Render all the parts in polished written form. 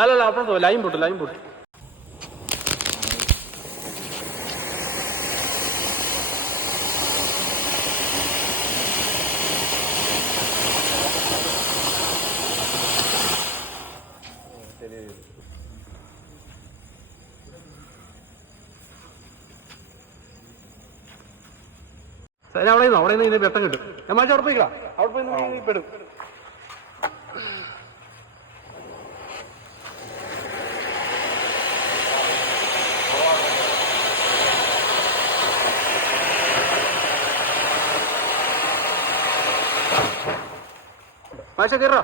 അല്ലല്ല അപ്പുറത്തോ ലൈൻ പൊട്ടു അവിടെ നിന്ന് വെട്ടം കിട്ടും. ഞാൻ മാറ്റി അവിടെ പോയിക്കാം. അവിടെ പോയി പെടും. മാഷ കയറ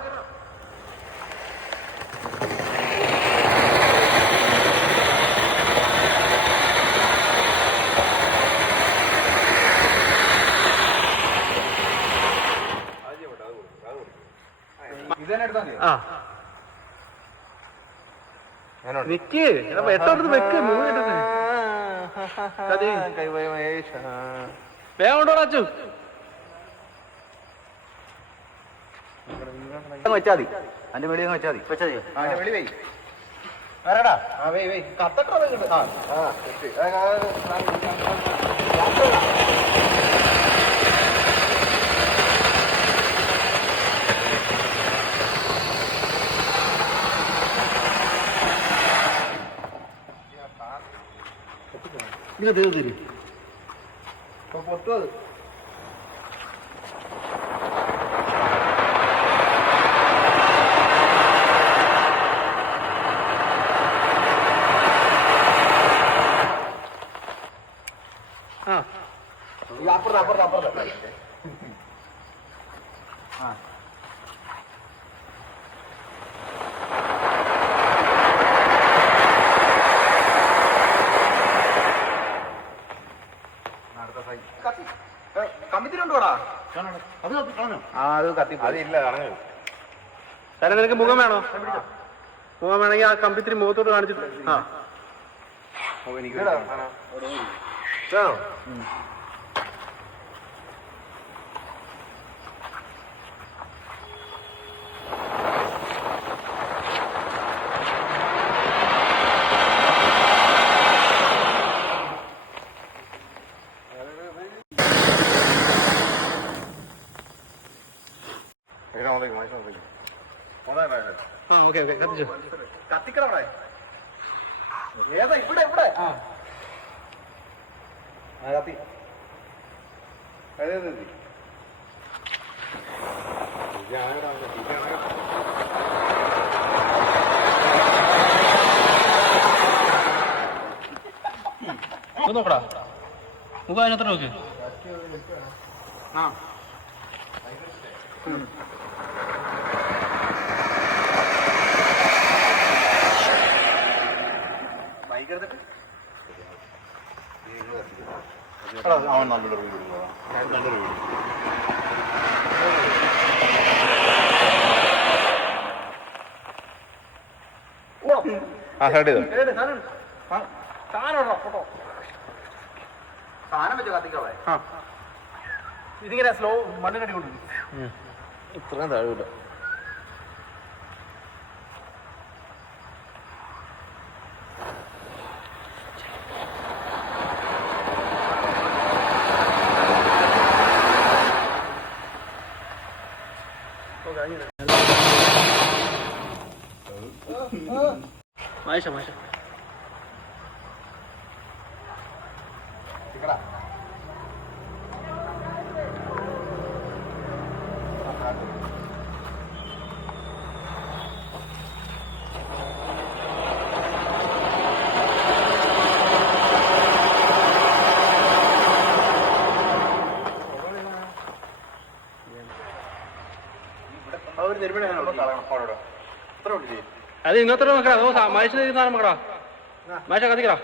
വെക്ക് എട്ടെടുത്ത് വെക്ക് വേഗം കൊണ്ടോടാ അച്ചു വെച്ചാ മതി. അതിന്റെ വെളി വെച്ചാ മതി. വെളി വൈ വേറെടാ കത്തട്ടോ തരും പൊട്ടു അത് അപ്പുറത്ത് കമ്പിത്തിനുണ്ടോടാ? അത് കത്തി അതില്ല. സാറേ നിനക്ക് മുഖം വേണോ? മുഖം വേണമെങ്കിൽ ആ കമ്പിത്തിരി മുഖത്തോട്ട് കാണിച്ചിട്ട് കത്തിക്കടവിടെ ഏതാ ഇവിടെ കത്തി നോക്കടാ മുഖം അതിനത്ര നോക്ക്. അവൻ നല്ലൊരു സാധനം വെച്ച് കത്തിക്കോളെ. ഇതിങ്ങനെ സ്ലോ മണ്ണിനടി കൊണ്ട് ഇത്രയും താഴെ മാഷ അത് ഇന്നത്തെ നോക്കടാ. അതോ മനുഷ്യന് സാധനം മക്കടാ. മാഷ കത്തിക്കടാ.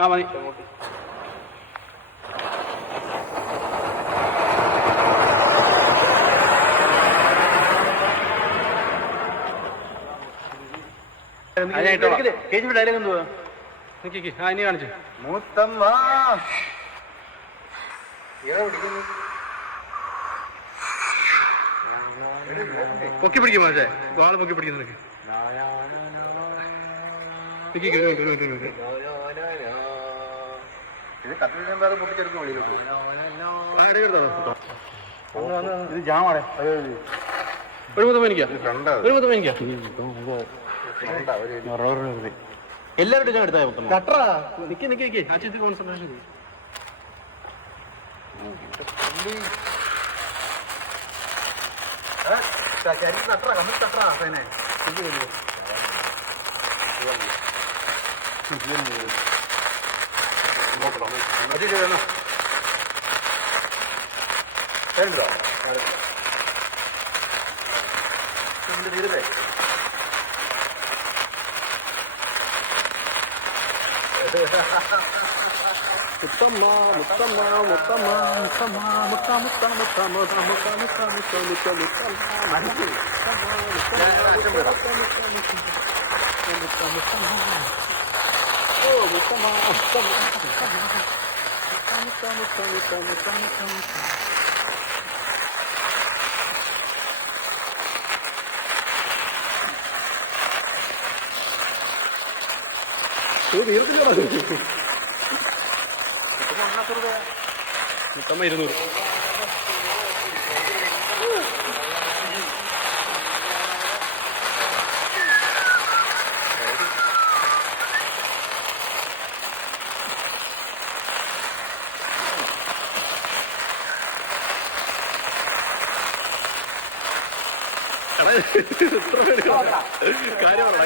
ആ മതി. ഡയലോഗ് എന്തുവാ? ഇനി കാണിച്ചു. മൂത്തമ്മ പൊക്കി പിടിക്കും പക്ഷേ വാള് പൊക്കി പിടിക്കുന്നു നിനക്ക്. ഇത് കത്തിരിക്കാൻ പൊട്ടിച്ചെടുക്കും വെളിയിലോട്ട്. ഇത് ജാമാടെ ഒരു മുത്തം എനിക്കാ, ഒരു മുത്തം എനിക്കാ. എല്ലാവരും ഞാൻ എടുത്താ മുത്തം. നിക്ക് നിക്ക് നിക്ക് ആ ചിന്തി കോൺസെൻട്രേഷൻ. മുത്തമ്മ മുത്തമ്മ മുത്തമ്മ മുത്തമ്മ മുത്ത മുത്ത മുത്ത മുത്ത മുത്ത മുത്ത മുത്ത മുത്ത മുത്തമ്മ 200. കാര്യമാണ്.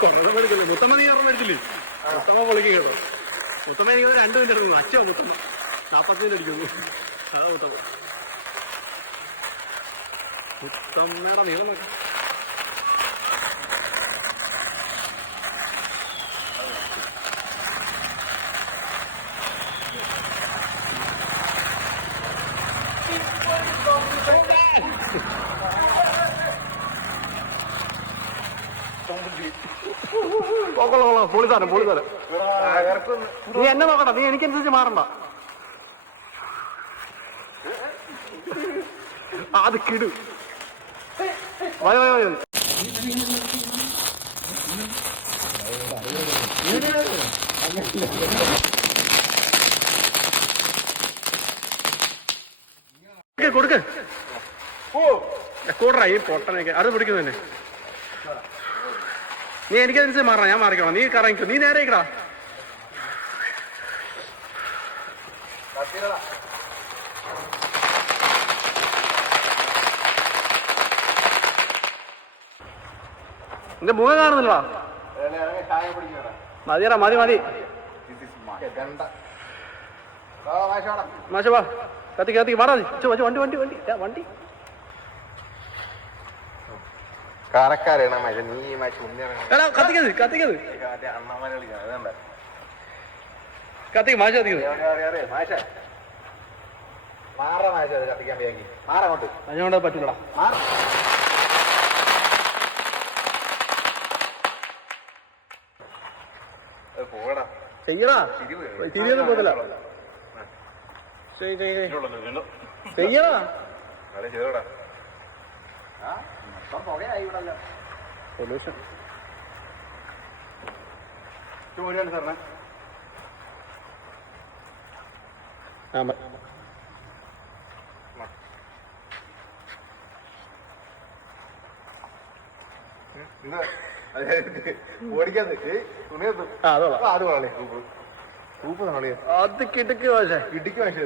കൊറോണ എടുക്കില്ല. മുത്തമ്മ നീ ഓർമ്മ എടുത്തില്ലേ? മുത്തമ്മ പൊളിക്ക് കേട്ടോ. മുത്തമ്മ എനിക്ക് 2 മിനിറ്റ് എടുക്കുന്നു. അച്ഛോ മുത്തമ്മ 40 അടിക്കുന്നു. അതാ മുത്തമ്മ. മുത്തമ്മയുടെ നീളം നോക്കാം. പൊളിതാരം പൊളിതാരം. നീ എന്നെ നോക്കണ്ട, നീ എനിക്കനുസരിച്ച് മാറണ്ട. അത് കിടു. മതി മതി മതി. കൊടുക്ക് കൂടറ ഈ പൊട്ടനൊക്കെ അത് പിടിക്കുന്നു തന്നെ. നീ എനിക്കനുസരിച്ച് മാറണം, ഞാൻ മാറിക്കണം. നീ കറങ്ങിക്കോ, നീ നേരെ ഇക്കടാ. നിന്റെ മുഖം കാണുന്നില്ലടാ. മതിയടാ, മതി മതി. മാഷ വാ, കത്തി കത്തി വാടാ. വണ്ടി വണ്ടി വണ്ടി വണ്ടി കാരക്കാരാണ് നീ കത്തിക്കത് കത്തിക്കത് കത്തിക്ക് മാഷ കത്തിക്കത്. അതിനോട് പറ്റില്ലടാ. ചെയ്യടാ, തിരിയൊന്നും പോകത്തില്ല. ചെയ്യടാ. സൊല്യൂഷൻ ജോലിയാണ് സാറിനെ. അത് കിടക്ക് പക്ഷേ ഇടിക്ക് പക്ഷേ